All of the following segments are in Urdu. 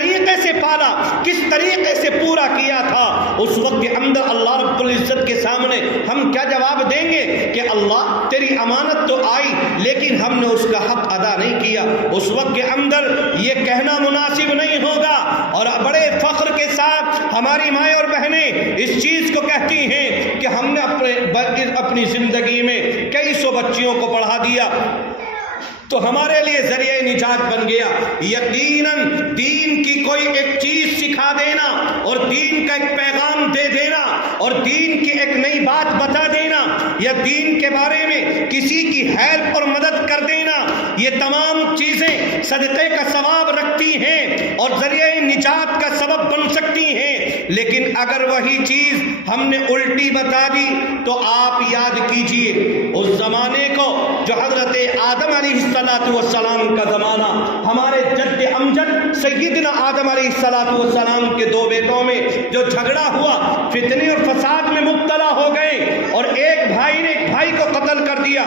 طریقے سے پالا، کس طریقے سے پورا کیا تھا، اس وقت کے اندر اللہ رب العزت کے سامنے ہم کیا جواب دیں گے کہ اللہ تیری امانت تو آئی لیکن ہم نے اس کا حق ادا نہیں کیا۔ اس وقت کے اندر یہ کہنا مناسب نہیں ہوگا، اور بڑے فخر کے ساتھ ہماری مائیں اور بہنیں اس چیز کو کہتی ہیں کہ ہم نے اپنی زندگی میں کئی سو بچیوں کو پڑھا دیا تو ہمارے لیے ذریعہ نجات بن گیا۔ یقیناً دین کی کوئی ایک چیز سکھا دینا اور دین کا ایک پیغام دے دینا اور دین کی ایک نئی بات بتا دینا یا دین کے بارے میں کسی کی ہیلپ اور مدد کر دینا، یہ تمام چیزیں صدقے کا ثواب رکھتی ہیں اور ذریعہ نجات کا سبب بن سکتی ہیں، لیکن اگر وہی چیز ہم نے الٹی بتا دی تو آپ یاد کیجئے اس زمانے کو جو حضرت آدم علیہ السلام کا زمانہ، ہمارے جد امجد سیدنا آدم علیہ السلام کے دو بیٹوں میں جو جھگڑا ہوا، فتنے اور فساد میں مبتلا ہو گئے اور ایک بھائی نے ایک بھائی کو قتل کر دیا۔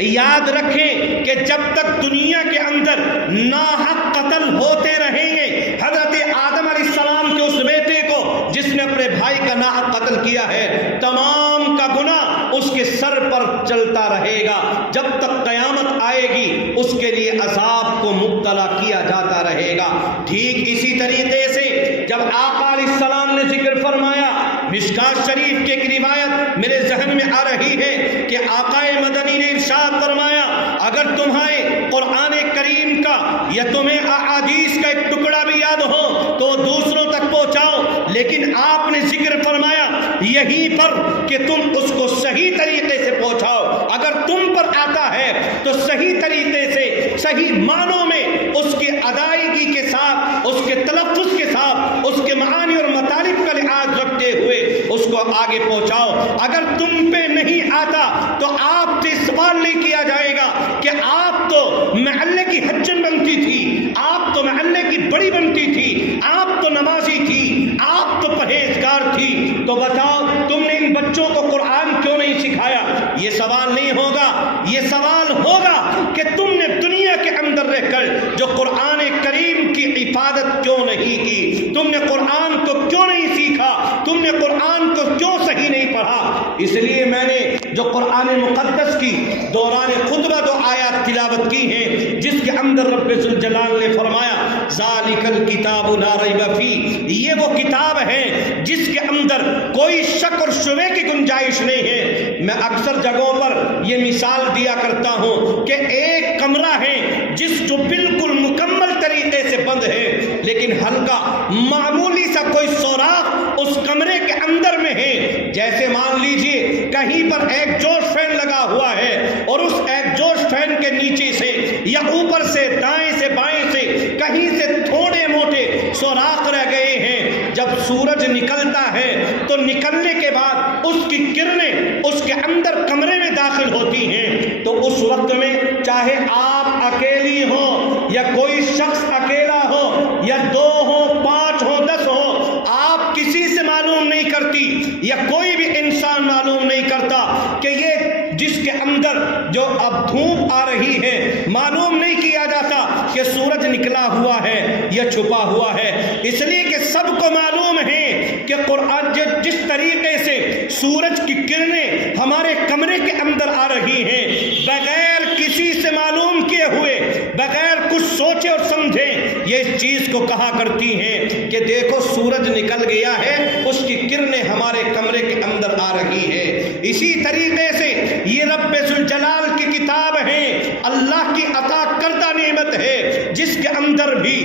یاد رکھیں کہ جب تک دنیا کے اندر ناحق قتل ہوتے رہیں گے، حضرت آدم علیہ السلام کے اس بیٹے کو جس نے اپنے بھائی کا ناحق قتل کیا ہے، تمام کا گناہ اس کے سر پر چلتا رہے گا جب تک قیامت آئے گی، اس کے لیے عذاب کو مبتلا کیا جاتا رہے گا۔ ٹھیک اسی طریقے سے جب آقا علیہ السلام نے ذکر فرمایا، مشکات شریف کی ایک روایت میرے ذہن میں آ رہی ہے کہ آقا مدنی نے ارشاد فرمایا، اگر تمہیں قرآن کریم کا یا تمہیں احادیث کا ایک ٹکڑا بھی یاد ہو تو دوسروں تک پہنچاؤ، لیکن آپ نے ذکر فرمایا یہیں پر کہ تم اس کو صحیح طریقے سے پہنچاؤ۔ اگر تم پر آتا ہے تو صحیح طریقے سے، صحیح معنوں میں اس کی ادائیگی کے ساتھ، اس کے تلفظ کے ساتھ، اس کے معانی اور مطالب کا لحاظ رکھتے ہوئے اس کو آگے پہنچاؤ۔ اگر تم پہ نہیں آتا تو آپ سے سوال نہیں کیا جائے گا کہ آپ تو محلے کی حجن بنتی تھی، آپ تو محلے کی بڑی بنتی تھی، آپ تو نمازی تھی، آپ تو پرہیزگار تھی، تو بتاؤ تم نے ان بچوں کو قرآن کیوں نہیں سکھایا؟ یہ سوال نہیں ہوگا، یہ سوال ہوگا کہ تم نے دنیا کے اندر رہ کر جو قرآن کریم کی حفاظت کیوں نہیں کی، تم نے قرآن کو کیوں نہیں سیکھا، تم نے قرآن کو کیوں صحیح نہیں پڑھا۔ اس لیے میں نے جو قرآن مقدس کی دوران خطبہ دو آیات تلاوت کی ہیں جس کے اندر رب ذوالجلال نے فرمایا ذالک الکتاب لا ریب فیہ، یہ وہ کتاب ہے جس کے اندر کوئی شک اور شبہ کی گنجائش نہیں ہے۔ میں اکثر جگہوں پر یہ مثال دیا کرتا ہوں کہ ایک کمرہ ہے جس جو بالکل مکمل طریقے سے بند ہے، لیکن ہلکا معمولی سا کوئی سوراخ اس کمرے کے اندر میں ہے۔ جیسے مان لیجئے کہیں پر ایک جوش فین لگا ہوا ہے اور اس ایک جوش فین کے نیچے سے یا اوپر سے دائیں سے بائیں سے کہیں سے تھوڑے موٹے سوراخ رہ گئے ہیں، جب سورج نکلتا ہے تو نکلنے کے بعد اس کی کرنیں اس کے اندر کمرے میں داخل ہوتی ہیں، تو اس وقت میں چاہے آپ اکیلی ہو یا کوئی شخص اکیلا ہو یا دو ہو، 5 ہو، 10 ہو، آپ کسی سے معلوم نہیں کرتی یا کوئی بھی انسان معلوم نہیں کرتا کہ یہ جس کے اندر جو اب دھوپ آ رہی ہے معلوم نہیں کیا جاتا کہ سورج نکلا ہوا ہے یا چھپا ہوا ہے، اس لیے کہ سب کو معلوم ہے کہ قرآن جس طریقے سے سورج کی کرنیں ہمارے کمرے کے اندر آ رہی ہیں، بغیر کسی سے معلوم کیے ہوئے، بغیر کچھ سوچے اور سمجھے، یہ اس چیز کو کہا کرتی ہیں کہ دیکھو سورج نکل گیا ہے، اس کی کرنیں ہمارے کمرے کے اندر آ رہی ہے۔ اسی طریقے سے یہ رب ذوالجلال کی کتاب ہے، اللہ کی عطا کردہ نعمت ہے جس کے اندر بھی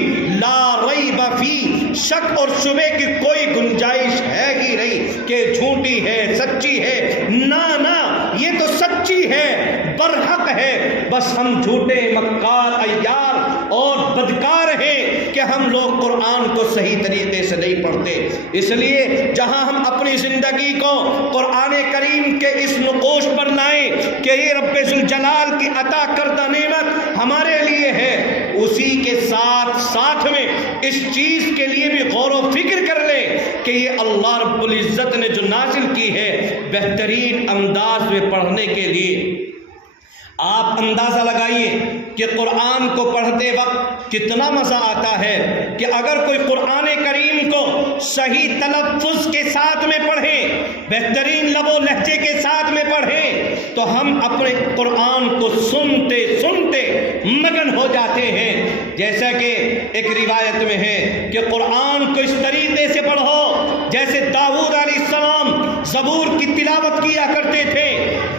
لا ریب فی، شک اور شبہ کی کوئی گنجائش ہے ہی نہیں کہ جھوٹی ہے، سچی ہے، نہ نہ، یہ تو سچی ہے، برحق ہے، بس ہم جھوٹے، مکار، عیار اور بدکار ہیں کہ ہم لوگ قرآن کو صحیح طریقے سے نہیں پڑھتے۔ اس لیے جہاں ہم اپنی زندگی کو قرآن کریم کے اس نقوش پر لائیں کہ یہ رب ذوالجلال کی عطا کردہ نعمت ہمارے لیے ہے، اسی کے ساتھ ساتھ میں اس چیز کے لیے بھی غور و فکر کر لیں کہ یہ اللہ رب العزت نے جو نازل کی ہے بہترین انداز میں پڑھنے کے لیے۔ آپ اندازہ لگائیے کہ قرآن کو پڑھتے وقت کتنا مزہ آتا ہے، کہ اگر کوئی قرآن کریم کو صحیح تلفظ کے ساتھ میں پڑھے، بہترین لب و لہجے کے ساتھ میں پڑھے، تو ہم اپنے قرآن کو سنتے سنتے مگن ہو جاتے ہیں۔ جیسا کہ ایک روایت میں ہے کہ قرآن کو اس طریقے سے پڑھو جیسے داؤد علیہ السلام زبور کی تلاوت کیا کرتے تھے،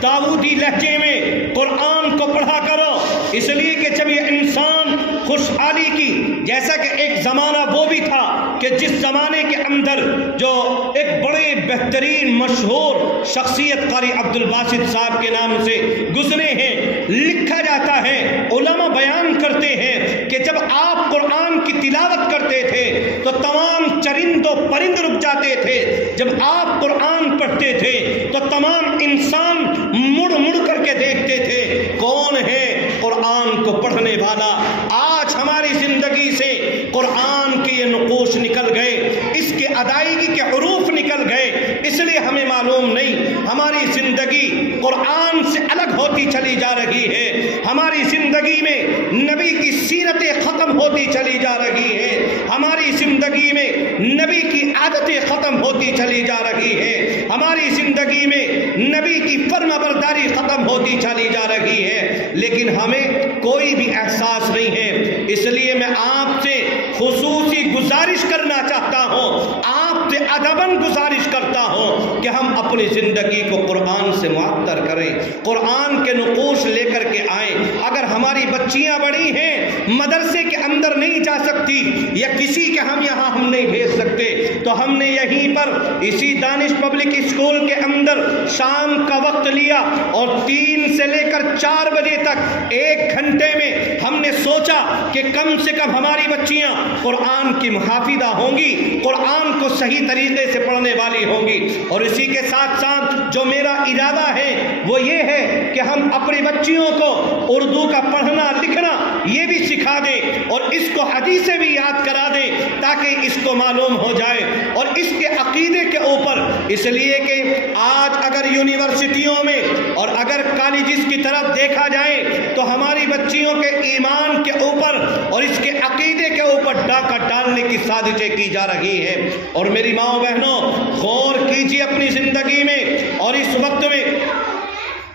داؤدی لہجے میں قرآن کو پڑھا کرو، اس لیے کہ جب یہ انسان خوشحالی کی، جیسا کہ ایک زمانہ وہ بھی تھا کہ جس زمانے کے اندر جو ایک بڑے بہترین مشہور شخصیت قاری عبد الباسط صاحب کے نام سے گزرے ہیں، لکھا جاتا ہے، علماء بیان کرتے ہیں کہ جب آپ قرآن کی تلاوت کرتے تھے تو تمام چرند و پرند رک جاتے تھے، جب آپ قرآن پڑھتے تھے تو تمام انسان مڑ مڑ کر کے دیکھتے تھے کون ہے قرآن کو پڑھنے والا۔ آج ہماری زندگی سے قرآن کے یہ نقوش نکل گئے، اس کے ادائیگی کے حروف نکل گئے، اس لیے ہمیں معلوم نہیں ہماری زندگی قرآن سے الگ ہوتی چلی جا رہی ہے، ہماری زندگی میں نبی کی سیرتیں ختم ہوتی چلی جا رہی ہے، ہماری زندگی میں نبی کی عادتیں ختم ہوتی چلی جا رہی ہے، ہماری زندگی میں نبی کی فرما برداری ختم ہوتی چلی جا رہی ہے، لیکن ہمیں کوئی بھی احساس نہیں ہے۔ اس لیے میں آپ سے خصوصی گزارش کرنا چاہتا ہوں، آپ سے ادباً گزارش کرتا ہوں کہ ہم اپنی زندگی کو قرآن سے معطر کریں، قرآن کے نقوش لے کر کے آئیں۔ اگر ہماری بچیاں بڑی ہیں، مدرسے کے اندر نہیں جا سکتی یا کسی کے ہم نہیں بھیج سکتے، تو ہم نے یہیں پر اسی دانش پبلک اسکول کے اندر شام کا وقت لیا اور 3 سے لے کر 4 بجے تک 1 گھنٹے میں ہم نے سوچا کہ کم سے کم ہماری بچیاں قرآن کی محافظہ ہوں گی، قرآن کو صحیح طریقے سے پڑھنے والی ہوں گی۔ اور اسی کے ساتھ ساتھ جو میرا ارادہ ہے وہ یہ ہے کہ ہم اپنی بچیوں کو اردو کا پڑھنا لکھنا یہ بھی سکھا دیں اور اس کو حدیثیں بھی یاد کرا دیں تاکہ اس کو معلوم ہو جائے اور اس کے عقیدے کے اوپر، اس لیے کہ آج اگر یونیورسٹیوں میں اور اگر کالجز کی طرف دیکھا جائے تو ہماری بچیوں کے ایمان کے اوپر اور اس کے عقیدے کے اوپر ڈاکہ ڈالنے کی سازشیں کی جا رہی ہیں۔ اور میری ماں بہنوں، غور کیجیے اپنی زندگی میں اور اس وقت میں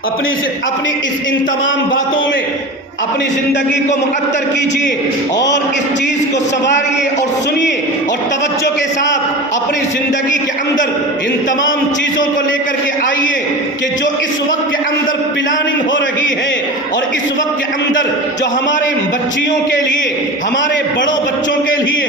اپنی ان تمام باتوں میں اپنی زندگی کو معطر کیجیے اور اس چیز کو سنواریے اور سنیے اور توجہ کے ساتھ اپنی زندگی کے اندر ان تمام چیزوں کو لے کر کے آئیے کہ جو اس وقت کے اندر پلاننگ ہو رہی ہے اور اس وقت کے اندر جو ہمارے بچیوں کے لیے، ہمارے بڑوں بچوں کے لیے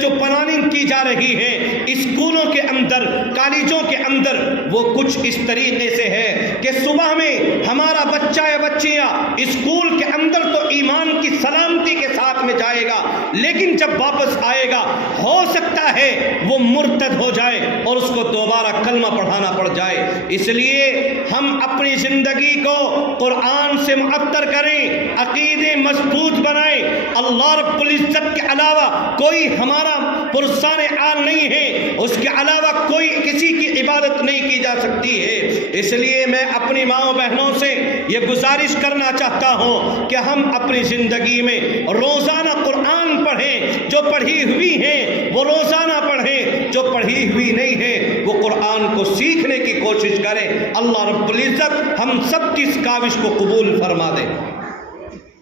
جو پلاننگ کی جا رہی ہے اسکولوں کے اندر، کالجوں کے اندر، وہ کچھ اس طریقے سے ہے کہ صبح میں ہمارا بچہ یا بچیاں اسکول کے اندر تو ایمان کی سلامتی کے ساتھ میں جائے گا، لیکن جب واپس آئے گا ہو سکتا ہے وہ مرتد ہو جائے اور اس کو دوبارہ کلمہ پڑھانا پڑ جائے۔ اس لیے ہم اپنی زندگی کو قرآن سے معطر کریں، عقیدے مضبوط بنائیں۔ اللہ رب العزت کے علاوہ کوئی ہمارا پرسان آن نہیں ہے، اس کے علاوہ کوئی کسی کی عبادت نہیں کی جا سکتی ہے۔ اس لیے میں اپنی ماں بہنوں سے یہ گزارش کرنا چاہتا ہوں کہ ہم اپنی زندگی میں روزانہ قرآن پڑھیں، جو پڑھی ہوئی ہیں وہ روزانہ پڑھیں، جو پڑھی ہوئی نہیں ہے وہ قرآن کو سیکھنے کی کوشش کریں۔ اللہ رب العزت ہم سب کی اس کاوش کو قبول فرما دے۔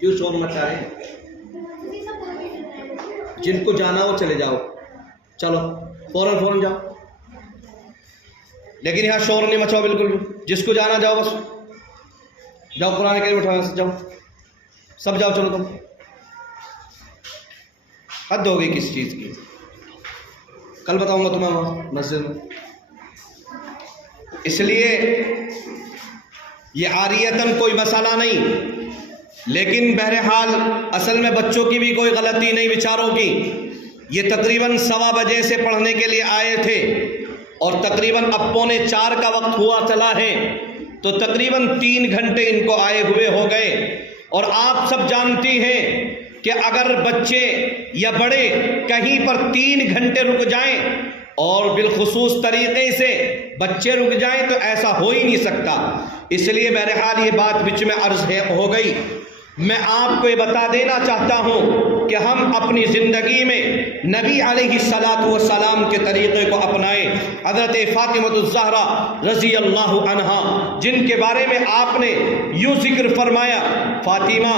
کیوں شور مچا رہے ہیں؟ جن کو جانا ہو چلے جاؤ، چلو فوراً جاؤ، لیکن یہاں شور نہیں مچاؤ بالکل بھی۔ جس کو جانا جاؤ، بس جاؤ، قرآن کریم اٹھاؤ، جاؤ سب جاؤ، چلو تم۔ حد ہو گئی کس چیز کی؟ کل بتاؤں گا تمہیں وہاں مسجد میں۔ اس لیے یہ عاریتاً کوئی مسئلہ نہیں، لیکن بہرحال اصل میں بچوں کی بھی کوئی غلطی نہیں بیچاروں کی۔ یہ تقریباً 1:15 بجے سے پڑھنے کے لیے آئے تھے اور تقریباً اب 3:45 کا وقت ہوا چلا ہے، تو تقریباً 3 گھنٹے ان کو آئے ہوئے ہو گئے۔ اور آپ سب جانتی ہیں کہ اگر بچے یا بڑے کہیں پر 3 گھنٹے رک جائیں اور بالخصوص طریقے سے بچے رک جائیں تو ایسا ہو ہی نہیں سکتا۔ اس لیے بہرحال یہ بات بیچ میں عرض ہو گئی۔ میں آپ کو یہ بتا دینا چاہتا ہوں کہ ہم اپنی زندگی میں نبی علیہ السلام کے طریقے کو اپنائیں۔ حضرت فاطمہ الزہرا رضی اللہ عنہا، جن کے بارے میں آپ نے یوں ذکر فرمایا، فاطمہ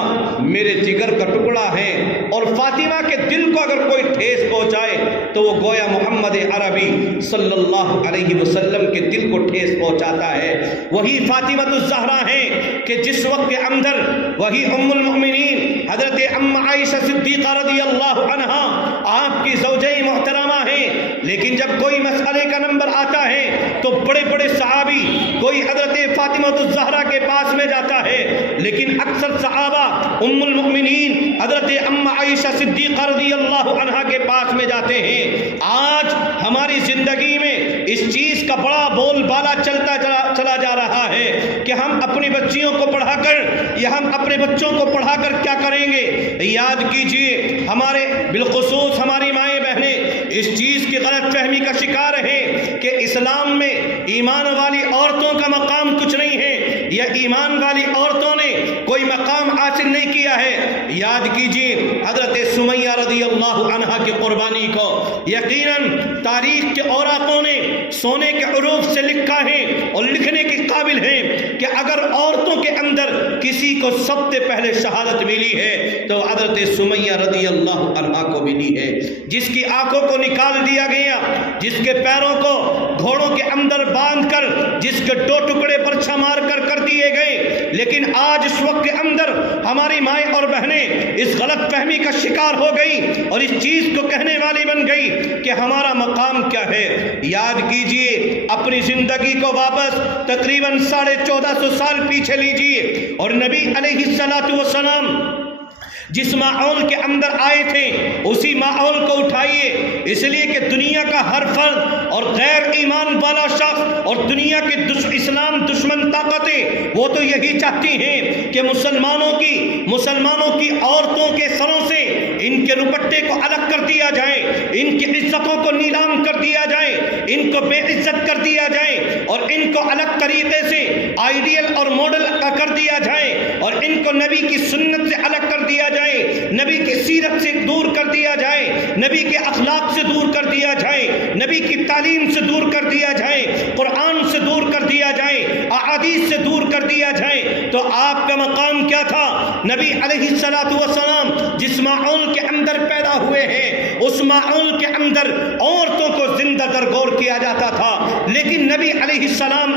میرے جگر کا ٹکڑا ہے، اور فاطمہ کے دل کو اگر کوئی ٹھیس پہنچائے تو وہ گویا محمد عربی صلی اللہ علیہ وسلم کے دل کو ٹھیس پہنچاتا ہے۔ وہی فاطمہ الزہرا ہیں کہ جس وقت کے اندر وہی ام المؤمنین حضرت ام عائشہ صدیقہ رضی اللہ عنہا آپ کی زوجہ محترمہ ہیں، لیکن جب کوئی مسئلے کا نمبر آتا ہے تو بڑے بڑے صحابی کوئی حضرت فاطمہ الزہرا کے پاس میں جاتا ہے، لیکن اکثر صحابہ ام المؤمنین حضرت ام عائشہ صدیقہ رضی اللہ عنہا کے پاس میں جاتے ہیں۔ آج ہماری زندگی میں اس چیز کا بڑا بول بالا چلتا چلا جا رہا ہے کہ ہم اپنی بچیوں کو پڑھا کر یا ہم اپنے بچوں کو پڑھا کر کیا کریں گے؟ یاد کیجئے، ہمارے بالخصوص ہماری مائیں بہنیں اس چیز کی غلط فہمی کا شکار ہیں کہ اسلام میں ایمان والی عورتوں کا مقام کچھ نہیں ہے، یا ایمان والی عورتوں نے کوئی مقام حاصل نہیں کیا ہے۔ یاد کیجئے حضرت سمیہ رضی اللہ عنہا کی قربانی کو یقیناً تاریخ کے اوراقوں نے سونے کے حروف سے لکھا ہے اور لکھنے کے قابل ہیں کہ اگر عورتوں کے اندر کسی کو سب سے پہلے شہادت ملی ہے تو حضرت سمیہ رضی اللہ عنہا کو ملی ہے، جس کی آنکھوں کو نکال دیا گیا، جس کے پیروں کو گھوڑوں کے اندر باندھ کر جس کے دو ٹکڑے پرچھا مار کر دیے گئے۔ لیکن آج اس وقت کے اندر ہماری مائیں اور بہنیں اس غلط فہمی کا شکار ہو گئی اور اس چیز کو کہنے والی بن گئی کہ ہمارا مقام کیا ہے۔ یاد کیجئے، اپنی زندگی کو واپس تقریباً 1450 سال پیچھے لیجئے، اور نبی علیہ السلام جس ماحول کے اندر آئے تھے اسی ماحول کو اٹھائیے، اس لیے کہ دنیا کا ہر فرد اور غیر ایمان والا شخص اور دنیا کے اسلام دشمن طاقتیں وہ تو یہی چاہتی ہیں کہ مسلمانوں کی عورتوں کے سروں سے ان کے دوپٹے کو الگ کر دیا جائے، ان کی عزتوں کو نیلام کر دیا جائے، ان کو بے عزت کر دیا جائے، اور ان کو الگ طریقے سے آئیڈیل اور ماڈل کر دیا جائے، اور ان کو نبی کی سنت سے الگ کر دیا جائے، نبی کی سیرت سے دور کر دیا جائے، نبی کے اخلاق سے دور کر دیا جائے، نبی کی تعلیم سے دور کر دیا جائے، قرآن سے دور کر دیا جائے، احادیث سے دور کر دیا جائے۔ تو آپ کا مقام کیا تھا؟ نبی علیہ السلام جس ماحول کے اندر پیدا ہوئے ہیں اس ماحول کے اندر عورتوں کو زندہ درگور کیا جاتا تھا، لیکن نبی علیہ السلام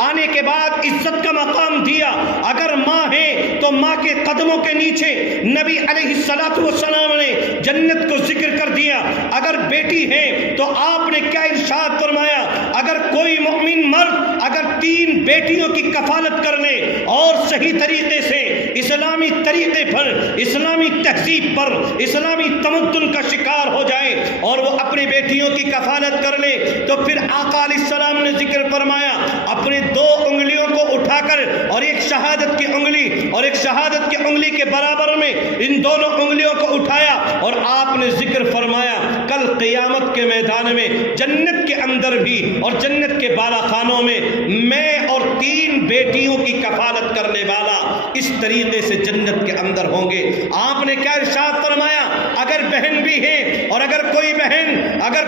آنے کے بعد عزت کا مقام دیا۔ اگر ماں ہے تو ماں کے قدموں کے نیچے نبی علیہ السلام نے جنت کو ذکر کر دیا۔ اگر بیٹی ہے تو آپ نے کیا ارشاد فرمایا؟ اگر کوئی مومن مرد اگر 3 بیٹیوں کی کفالت کر لے اور صحیح طریقے سے اسلامی طریقے پر، اسلامی تہذیب پر، اسلامی تمدن کا شکار ہو جائے اور وہ اپنی بیٹیوں کی کفالت کر لے، تو پھر آقا علیہ السلام نے ذکر فرمایا اپنی 2 انگلیوں کو اٹھا کر، اور ایک شہادت کی انگلی اور ایک شہادت کی انگلی کے برابر میں ان دونوں انگلیوں کو اٹھایا، اور آپ نے ذکر فرمایا کل قیامت کے میدان میں جنت کے اندر بھی اور جنت کے بالا خانوں میں میں اور 3 بیٹیوں کی کفالت کرنے والا اس طریقے سے جنت کے اندر ہوں گے۔ آپ نے کیا ارشاد فرمایا؟ اگر بہن بھی ہے اور اگر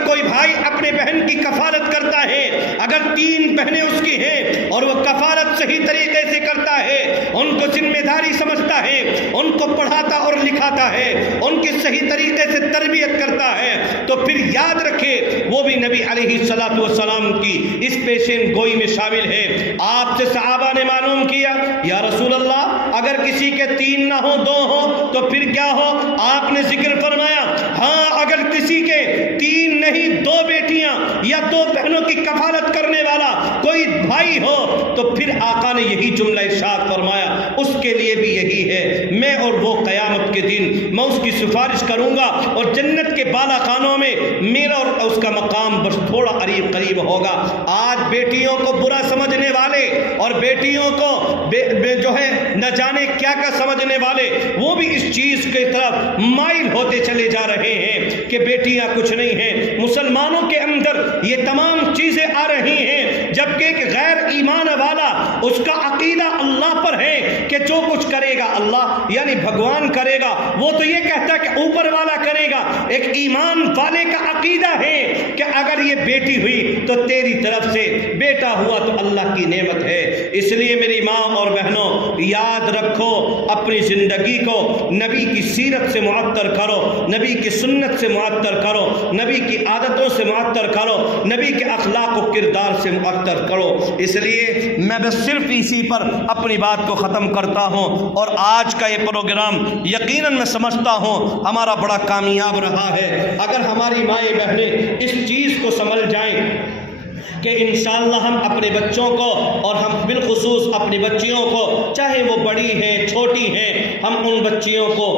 کوئی بھائی اپنے بہن کی کفالت کرتا ہے، اگر 3 بہنیں اس کی ہیں اور وہ کفالت صحیح طریقے سے کرتا ہے، ان کو ذمہ داری سمجھتا ہے، ان کو پڑھاتا اور لکھاتا ہے، ان کی صحیح طریقے سے تربیت کرتا ہے، تو پھر یاد رکھے وہ بھی نبی علیہ السلام کی اس پیشین گوئی میں شامل ہے۔ آپ سے صحابہ نے معلوم کیا، یا رسول اللہ اگر کسی کے 3 نہ ہو 2 ہو تو پھر کیا ہو؟ آپ نے ذکر فرمایا ہاں اگر کسی کے 3 نہیں 2 بیٹیاں یا 2 بہنوں کی کفالت کرنے والا کوئی بھائی ہو تو پھر آقا نے یہی جملہ ارشاد فرمایا اس کے لیے بھی یہی ہے، میں اور وہ قیامت کے دن میں اس کی سفارش کروں گا اور جنت کے بالا خانوں میں میرا اور اس کا مقام بس تھوڑا قریب ہوگا۔ آج بیٹیوں کو برا سمجھنے والے اور بیٹیوں کو جو ہے نہ جانے کیا سمجھنے والے وہ بھی اس چیز کی طرف مائل ہوتے چلے جا رہے ہیں کہ بیٹیاں کچھ نہیں ہیں۔ مسلمانوں کے اندر یہ تمام چیزیں آ رہی ہیں جبکہ ایک غیر ایمان والا اس کا عقیدہ اللہ پر ہے کہ جو کچھ کرے گا اللہ یعنی بھگوان کرے گا، وہ تو یہ کہتا ہے کہ اوپر والا کرے گا۔ ایک ایمان والے کا عقیدہ ہے کہ اگر یہ بیٹی ہوئی تو تیری طرف سے، بیٹا ہوا تو اللہ کی نعمت ہے۔ اس لیے میری ماں اور بہنوں یاد رکھو، اپنی زندگی کو نبی کی سیرت سے معطر کرو، نبی کی سنت سے معطر کرو، نبی کی عادتوں سے معطر کرو، نبی کے اخلاق و کردار سے معطر کرو۔ اس لیے میں بس صرف اسی پر اپنی بات کو ختم کرتا ہوں، اور آج کا یہ پروگرام یقیناً میں سمجھتا ہوں ہمارا بڑا کامیاب رہا ہے۔ اگر ہماری مائیں بہنیں اس چیز کو سمجھ جائیں کہ انشاءاللہ ہم اپنے بچوں کو، اور ہم بالخصوص اپنی بچیوں کو، چاہے وہ بڑی ہیں چھوٹی ہیں، ہم ان بچیوں کو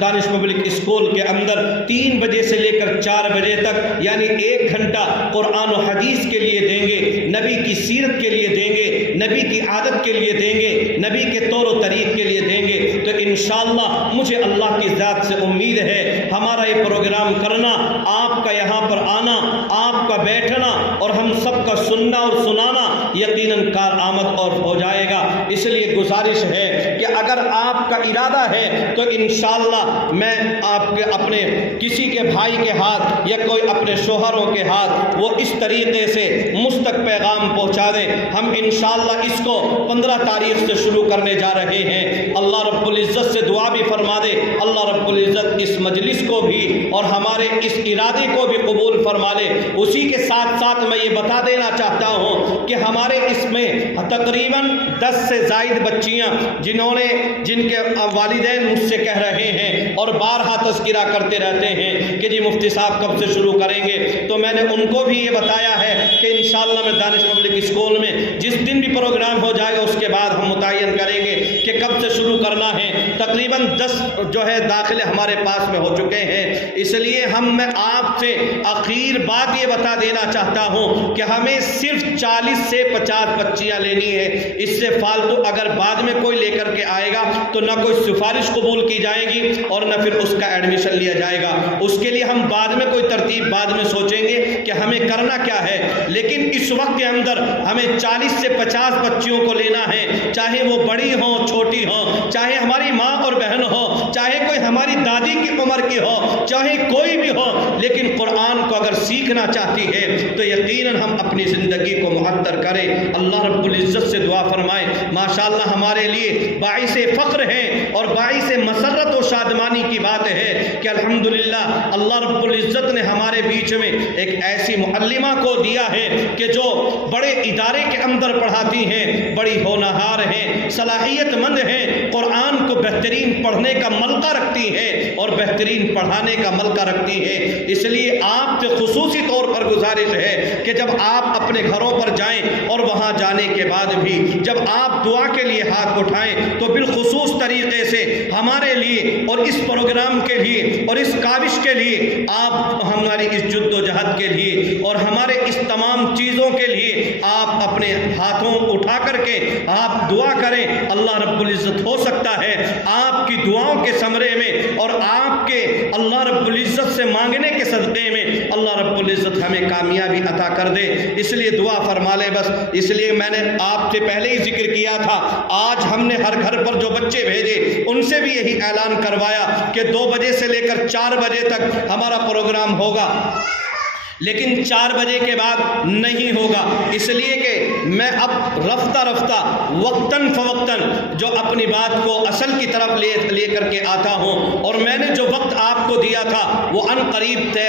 دانش پبلک اسکول کے اندر 3 بجے سے لے کر 4 بجے تک یعنی 1 گھنٹہ قرآن و حدیث کے لیے دیں گے، نبی کی سیرت کے لیے دیں گے، نبی کی عادت کے لیے دیں گے، نبی کے طور و طریق کے لیے دیں گے، تو انشاءاللہ مجھے اللہ کی ذات سے امید ہے ہمارا یہ پروگرام کرنا، آپ کا یہاں پر آنا، آپ کا بیٹھنا اور ہم سب کا سننا اور سنانا یقیناً کارآمد اور ہو جائے گا۔ اس لیے گزارش ہے کہ اگر آپ کا ارادہ ہے تو انشاءاللہ میں آپ کے اپنے کسی کے بھائی کے ہاتھ یا کوئی اپنے شوہروں کے ہاتھ وہ اس طریقے سے مستق پیغام پہنچا دیں۔ ہم انشاءاللہ اس کو 15 تاریخ سے شروع کرنے جا رہے ہیں۔ اللہ رب العزت سے دعا بھی فرما دے، اللہ رب العزت اس مجلس کو بھی اور ہمارے اس ارادے کو بھی قبول فرما لے۔ اسی کے ساتھ ساتھ میں یہ بتا دینا چاہتا ہوں کہ ہمارے اس میں تقریباً 10 سے زائد بچیاں جن کے والدین مجھ سے کہہ رہے ہیں اور بارہا تذکرہ کرتے رہتے ہیں کہ جی مفتی صاحب کب سے شروع کریں گے، تو میں نے ان کو بھی یہ بتایا ہے کہ انشاءاللہ میں دانش پبلک اسکول میں جس دن بھی پروگرام ہو جائے گا اس کے بعد ہم متعین کریں گے کہ کب سے شروع کرنا ہے۔ تقریباً 10 داخلے ہمارے پاس میں ہو چکے ہیں۔ اس لیے میں آپ سے آخر بات یہ بتا دینا چاہتا ہوں کہ ہمیں صرف 40 سے 50 بچیاں لینی ہے۔ اس سے فالتو اگر بعد میں کوئی لے کر کے آئے گا تو نہ کوئی سفارش قبول کی جائے گی اور نہ پھر اس کا ایڈمیشن لیا جائے گا۔ اس کے لیے ہم بعد میں کوئی ترتیب بعد میں سوچیں گے کہ ہمیں کرنا کیا ہے، لیکن اس وقت کے اندر ہمیں 40 سے 50 بچیوں کو لینا ہے، چاہے وہ بڑی ہوں چھوٹی ہوں، چاہے ہماری ماں اور بہن ہو، چاہے کوئی ہماری دادی کی عمر کی ہو، چاہے کوئی بھی ہو، لیکن قرآن کو اگر سیکھنا چاہتی ہے تو یقیناً ہم اپنی زندگی کو معطر کریں۔ اللہ رب العزت سے دعا فرمائے، ماشاءاللہ ہمارے لیے باعث فخر ہے اور باعث مسرت و شادمانی کی بات ہے کہ الحمدللہ اللہ رب العزت نے ہمارے بیچ میں ایک ایسی معلمہ کو دیا ہے کہ جو بڑے ادارے کے اندر پڑھاتی ہیں، بڑی ہونہار ہیں، صلاحیت مند ہیں، قرآن کو بہترین پڑھنے کا ملکہ رکھتی ہیں اور بہترین پڑھانے کا ملکہ رکھتی ہیں۔ اس لیے آپ سے خصوصی طور پر گزارش ہے کہ جب آپ اپنے گھروں پر جائیں اور وہاں جانے کے بعد بھی جب آپ دعا کے لیے ہاتھ اٹھائیں تو بالخصوص طریقے سے ہمارے لیے اور اس پروگرام کے لیے اور اس کاوش کے لیے آپ ہماری اس جد و جہد کے لیے اور ہمارے اس تمام چیزوں کے لیے آپ اپنے ہاتھوں اٹھا کر کے آپ دعا کریں۔ اللہ رب العزت ہو سکتا ہے آپ کی دعاؤں کے ثمرے میں اور آپ کے اللہ رب العزت سے مانگنے کے صدقے میں اللہ رب العزت ہمیں کامیابی عطا کر دے۔ اس لیے دعا فرما لے بس۔ اس لیے میں نے آپ سے پہلے ہی ذکر کیا تھا، آج ہم نے ہر گھر پر جو بچے بھیجے ان سے بھی یہی اعلان کروایا کہ 2 بجے سے لے کر 4 بجے تک ہمارا پروگرام ہوگا، لیکن 4 بجے کے بعد نہیں ہوگا، اس لیے کہ میں اب رفتہ رفتہ وقتاً فوقتاً جو اپنی بات کو اصل کی طرف لے کر کے آتا ہوں، اور میں نے جو وقت آپ کو دیا تھا وہ ان قریب طے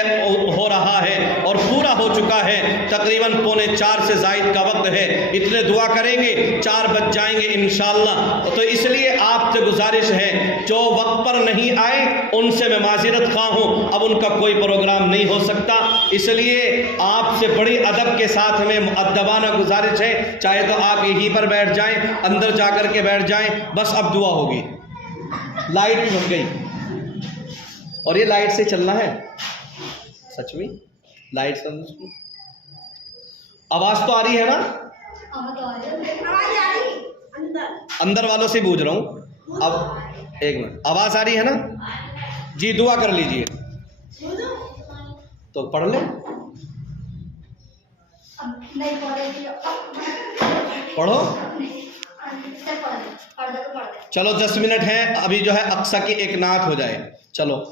ہو رہا ہے اور پورا ہو چکا ہے، تقریباً 3:45 سے زائد کا وقت ہے۔ اتنے دعا کریں گے 4 بج جائیں گے انشاءاللہ۔ تو اس لیے آپ سے گزارش ہے جو وقت پر نہیں آئے ان سے میں معذرت خواہ ہوں، اب ان کا کوئی پروگرام نہیں ہو سکتا۔ اس لیے آپ سے بڑی ادب کے ساتھ ہمیں مؤدبانہ گزارش ہے، چاہے تو آپ یہیں پر بیٹھ جائیں، اندر جا کر کے بیٹھ جائیں، بس اب دعا ہوگی۔ لائٹ بھی بھگ گئی اور یہ لائٹ سے چلنا ہے، سچ میں لائٹ سے آواز تو آ رہی ہے نا؟ اندر والوں سے پوچھ رہا ہوں، اب ایک منٹ، آواز آ رہی ہے نا جی؟ دعا کر لیجئے تو پڑھ لیں۔ نہیں پڑھو. پڑھ دے. چلو 10 منٹ ہیں ابھی جو ہے اقصیٰ کی ایک نعت ہو جائے. چلو.